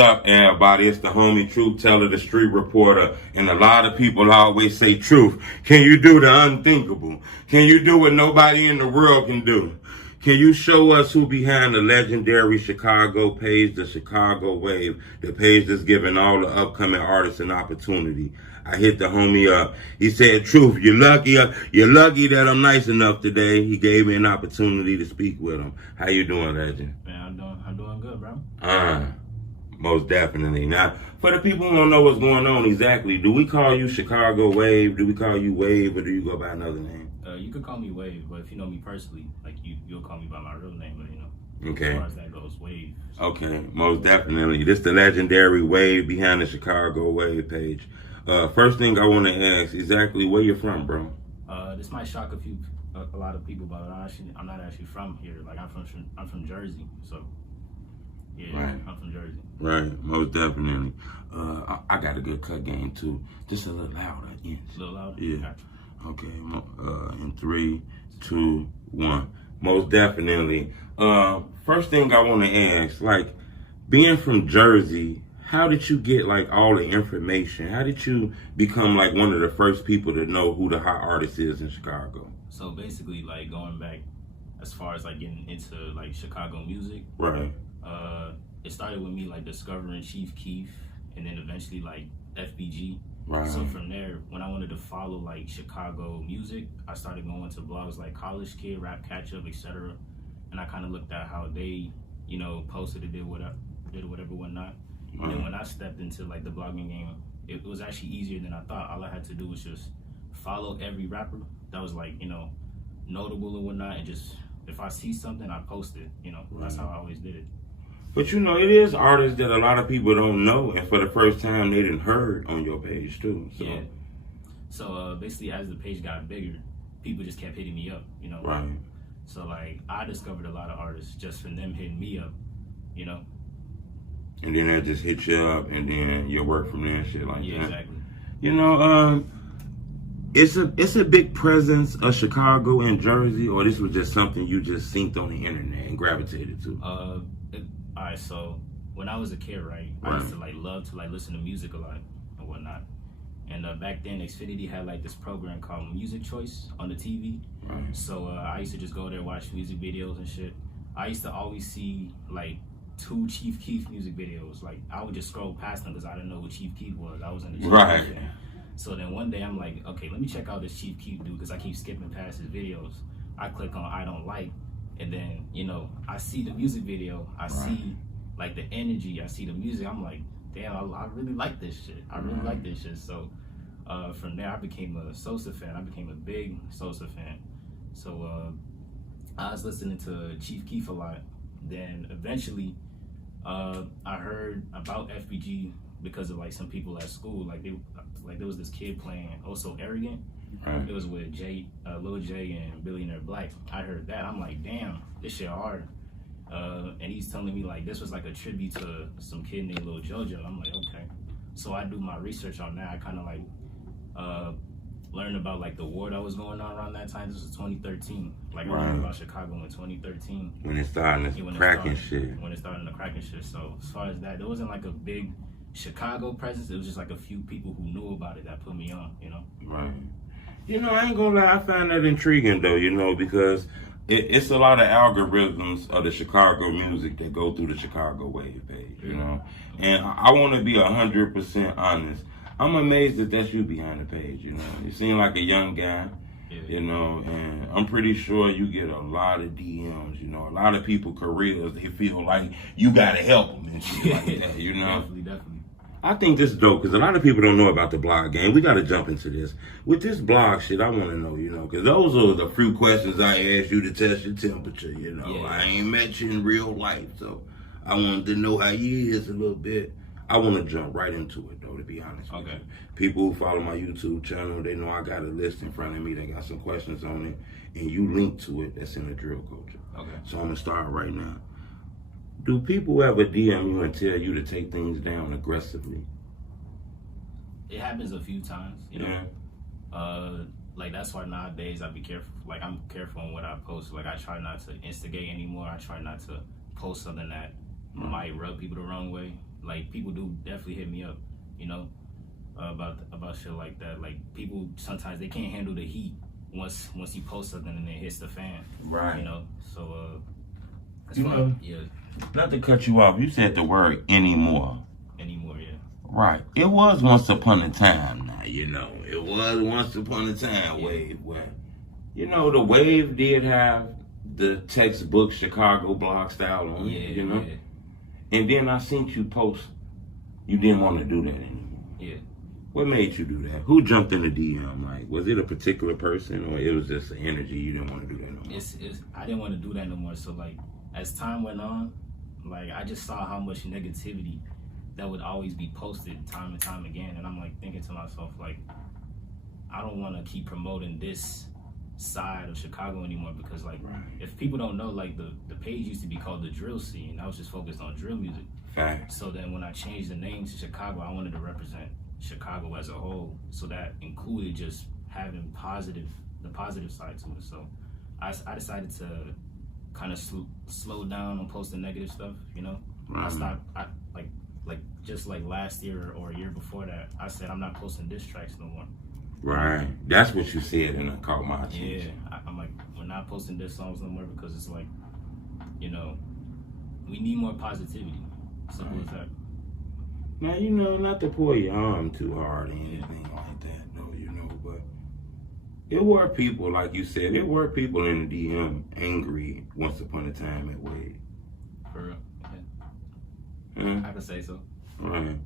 up, everybody? It's the homie Truth Teller, the street reporter, and a lot of people always say, Truth, can you do the unthinkable? Can you do what nobody in the world can do? Can you show us who behind the legendary Chicago page, the Chicago Wave, the page that's giving all the upcoming artists an opportunity? I hit the homie up. He said, Truth, you're lucky that I'm nice enough today. He gave me an opportunity to speak with him. How you doing, legend? Man, I'm doing good, bro. Most definitely. Now, for the people who don't know what's going on exactly, do we call you Chicago Wave? Do we call you Wave, or do you go by another name? You could call me Wave, but if you know me personally, like you'll call me by my real name, but you know. Okay. As far as that goes, Wave. Okay, most definitely. This the legendary Wave behind the Chicago Wave page. First thing I want to ask, exactly where you're from, bro? This might shock a lot of people, but I'm not actually from here. Like I'm from Jersey, so yeah, right. I'm from Jersey. Right, most definitely. I got a good cut game too. Just a little louder. Yes. A little louder. Yeah. Gotcha. Okay. In 3, 2, 1. Most definitely. First thing I want to ask, like, being from Jersey, how did you get like all the information? How did you become like one of the first people to know who the hot artist is in Chicago? So basically, like going back as far as like getting into like Chicago music, right? It started with me like discovering Chief Keef, and then eventually like FBG. Right. So from there, when I wanted to follow like Chicago music, I started going to blogs like College Kid, Rap Catch Up, etc. And I kind of looked at how they, you know, posted it, did whatever, whatnot. And then when I stepped into like the blogging game, it was actually easier than I thought. All I had to do was just follow every rapper that was like, you know, notable and whatnot, and just if I see something, I post it. You know, that's how I always did it. But you know, it is artists that a lot of people don't know, and for the first time, they didn't heard on your page too. So. Yeah. So basically, as the page got bigger, people just kept hitting me up. You know. Right. So like, I discovered a lot of artists just from them hitting me up. You know. And then that just hit you up, and then you work from there and shit like that. Yeah, exactly. You know, it's a big presence of Chicago and Jersey, or this was just something you just synced on the internet and gravitated to. All right, so when I was a kid, right, I used to like love to like listen to music a lot and whatnot. And back then, Xfinity had like this program called Music Choice on the TV. Right. So I used to just go there, watch music videos and shit. I used to always see like 2 Chief Keef music videos. Like I would just scroll past them because I didn't know what Chief Keef was. I was in the right. So then one day I'm like, okay, let me check out this Chief Keef dude because I keep skipping past his videos. I click on I don't like. And then, you know, I see the music video, I see like the energy, I see the music, I'm like, damn, I really like this shit. I really like this shit. So from there, I became a Sosa fan. I became a big Sosa fan. So I was listening to Chief Keef a lot. Then eventually, I heard about FBG because of like some people at school. Like there was this kid playing Oh So Arrogant. Right. It was with Lil J and Billionaire Black. I heard that. I'm like, damn, this shit hard. And he's telling me like this was like a tribute to some kid named Lil Jojo. I'm like, okay. So I do my research on that. I kind of like learned about like the war that was going on around that time. This was 2013. Like I learned about Chicago in 2013. When it started cracking shit. When it started to cracking shit. So as far as that, there wasn't like a big Chicago presence. It was just like a few people who knew about it that put me on, you know? Right. You know, I ain't gonna lie, I find that intriguing though, you know, because it's a lot of algorithms of the Chicago music that go through the Chicago Wave page, you know? And I want to be 100% honest. I'm amazed that that's you behind the page, you know? You seem like a young guy, you know, and I'm pretty sure you get a lot of DMs, you know? A lot of people, careers, they feel like you gotta help them and shit like that, you know? Definitely. I think this is dope because a lot of people don't know about the blog game. We got to jump into this. With this blog shit, I want to know, you know, because those are the few questions I asked you to test your temperature, you know. Yeah. I ain't met you in real life, so I wanted to know how you is a little bit. I want to jump right into it, though, to be honest with you. People who follow my YouTube channel, they know I got a list in front of me that got some questions on it, and you link to it that's in the drill culture. Okay. So I'm going to start right now. Do people ever DM you and tell you to take things down aggressively? It happens a few times, you know. Like that's why nowadays I be careful. Like I'm careful on what I post. Like I try not to instigate anymore. I try not to post something that might rub people the wrong way. like people do definitely hit me up, you know, about shit like that. Like people sometimes they can't handle the heat once you post something and it hits the fan. Right. You know, so you know, yeah. Not to cut you off, you said the word anymore. Anymore, yeah. Right. It was once upon a time now, you know. It was once upon a time, Yeah. Wave, where, you know, the Wave did have the textbook Chicago blog style on it, you know. Yeah. And then I seen you post, you didn't want to do that anymore. Yeah. What made you do that? Who jumped in the DM? Like, was it a particular person or it was just an energy you didn't want to do that no more? I didn't want to do that no more. So like, as time went on, like I just saw how much negativity that would always be posted time and time again, and I'm like thinking to myself, like, I don't want to keep promoting this side of Chicago anymore, because like, if people don't know, like the page used to be called the Drill Scene. I was just focused on drill music. Fact. So then when I changed the name to Chicago, I wanted to represent Chicago as a whole, so that included just having the positive side to it. So I decided to kind of slow down on posting negative stuff, you know. I stopped. Just like last year or a year before that, I said I'm not posting diss tracks no more. Right. That's what you said, and it caught my attention. Yeah, I'm like, we're not posting diss songs no more, because it's like, you know, we need more positivity. Simple as that. Now, you know, not to pull your arm too hard or anything like that, though, you know, but it were people, like you said, there were people in the DM angry once upon a time at Wade. For real. Yeah. I could say so. Right.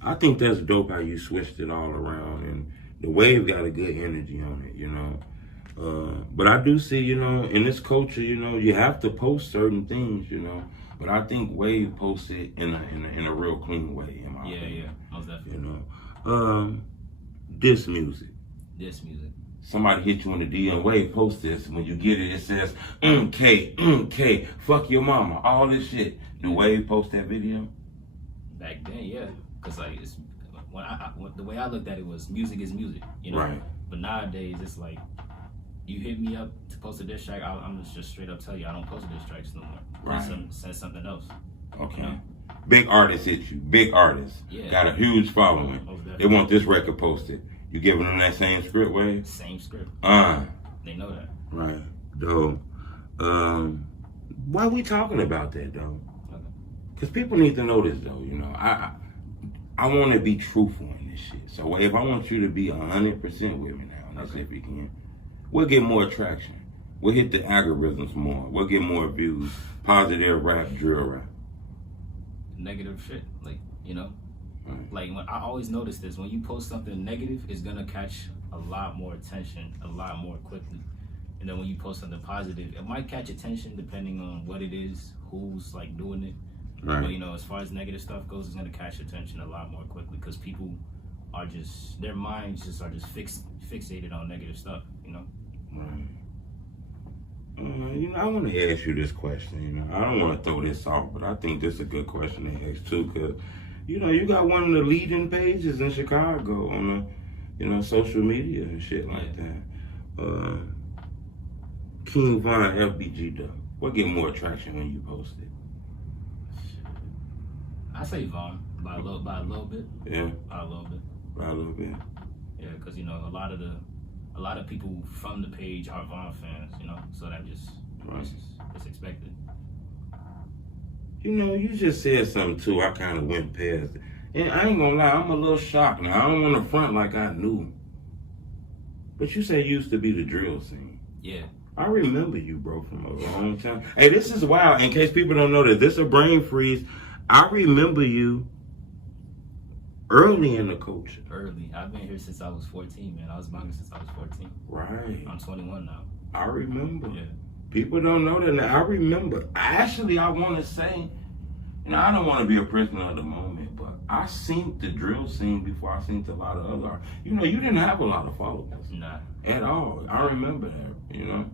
I think that's dope how you switched it all around, and the Wave got a good energy on it, you know. But I do see, you know, in this culture, you know, you have to post certain things, you know. But I think Wave posted in a real clean way, in my opinion. Yeah, most definitely. You know, DISS music. DISS music. Somebody hit you in the DM, Wave, post this. When you get it, it says, K, fuck your mama, all this shit. Do Wave post that video? Back then, yeah, because like it's the way I looked at it was music is music, you know. Right. But nowadays, it's like you hit me up to post a diss track, I'm just straight up tell you I don't post diss tracks no more. Right. Send something else. Okay. You know? Big artists hit you. Big artists. Yeah. Got a huge following. They want this record posted. You giving them that same script, Wave? Same script. They know that. Right. Though. Why we talking about that though? Because people need to know this though. You know, I want to be truthful in this shit. So if I want you to be 100% with me now, that's if you can, we'll get more traction. We'll hit the algorithms more. We'll get more views. Positive rap, drill rap. Negative shit, like, you know. Right. Like, when I always notice this, when you post something negative, it's gonna catch a lot more attention, a lot more quickly. And then when you post something positive, it might catch attention depending on what it is, who's like doing it. Right. But you know, as far as negative stuff goes, it's gonna catch attention a lot more quickly, because people are just, their minds just are just fixated on negative stuff, you know. Right. You know, I want to ask you this question. You know, I don't want to throw this off, but I think this is a good question to ask too, because you know, you got one of the leading pages in Chicago on the, you know, social media and shit like that. King Von FBG though, what get more traction when you post it? I say Von by a little bit. Yeah. By a little bit. By a little bit. Yeah, because you know, a lot of people from the page are Von fans, you know, so that just it's expected. You know, you just said something too. I kind of went past it, and I ain't gonna lie, I'm a little shocked now. I don't want to front like I knew, but you said you used to be the drill scene. Yeah. I remember you, bro, from a long time. Hey, this is wild. In case people don't know this is a brain freeze. I remember you early in the culture. Early. I've been here since I was 14, man. I was banging since I was 14. Right. I'm 21 now. I remember. Yeah. People don't know that now. I remember. Actually, I want to say, you know, I don't want to be a prisoner of the moment, but I seen the drill scene before I seen a lot of other artists. You know, you didn't have a lot of followers. Nah. At all. I remember that, you know.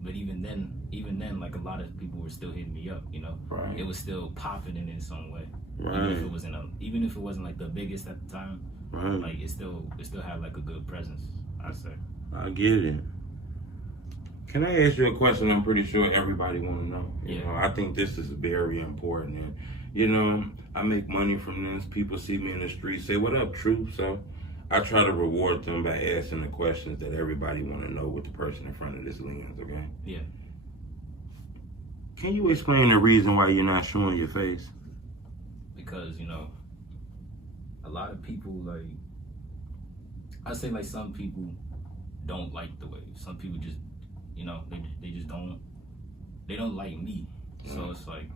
But even then, like, a lot of people were still hitting me up, you know. Right. It was still popping in some way. Right. Even if it wasn't like the biggest at the time, right. Like it still had like a good presence, I'd say. I get it. Can I ask you a question? I'm pretty sure everybody want to know. You Yeah. know, I think this is very important. And, you know, I make money from this. People see me in the street, say, "What up, Truth?" So I try to reward them by asking the questions that everybody want to know with the person in front of this lens, okay? Yeah. Can you explain the reason why you're not showing your face? Because, you know, a lot of people, like, I say, like, some people don't like the wave. Some people just, you know, they just don't like me. So it's like,